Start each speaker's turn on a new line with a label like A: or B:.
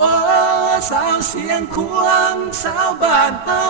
A: โอ้สาวเสียงควงสาวบ้านเฮา